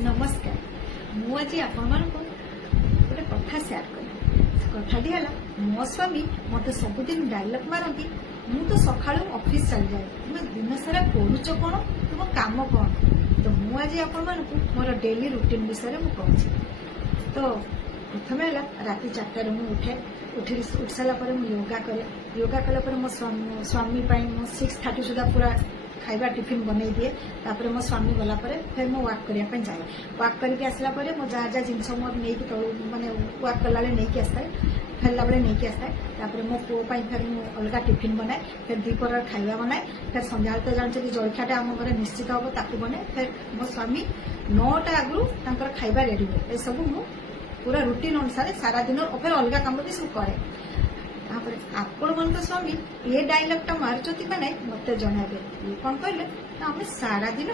नमस्कार मुझे आपण गोटे कथा सेयार करी कथाटी है मो स्वामी मत सबुदिन डायलॉग मारती मु तो सका ऑफिस चल जाए तुम दिन सारा पढ़ुच कौन तुम काम कौन तो मुझे आपण मोर डेली रुटीन विषय मुझे कहूँ। तो प्रथम है राति 4टार मुठे उठ सारापर योगा करे योगा कलापर मो स्वामी मो 6:30 सुधा पूरा खाइबा टिफिन बनई दिए तापर मो स्वामी गला फिर मो वाक करने जाए वाक करके आसला मो जहाँ जहाँ जिनस मोर नहीं तल मानने वाक कला नहीं आसता फेरला बेले नहीं आसता तापर मो पुओ फिर मुझे अलग टिफिन बनाए फिर द्विपर खाइबा बनाए फिर संध्या तो जानते जलखियाटा आम घर निश्चित हम ताकू बनाए फिर मो स्वामी 9टा आगु खाइबा रेडी हुए ये सब मु पूरा रुटीन अनुसार सारा दिन और फिर अलग कम भी सब करे। आपण मन तो स्वामी ये डायलॉगटा मार्चती माने मत जनाबे कौन कहले आम सारा दिन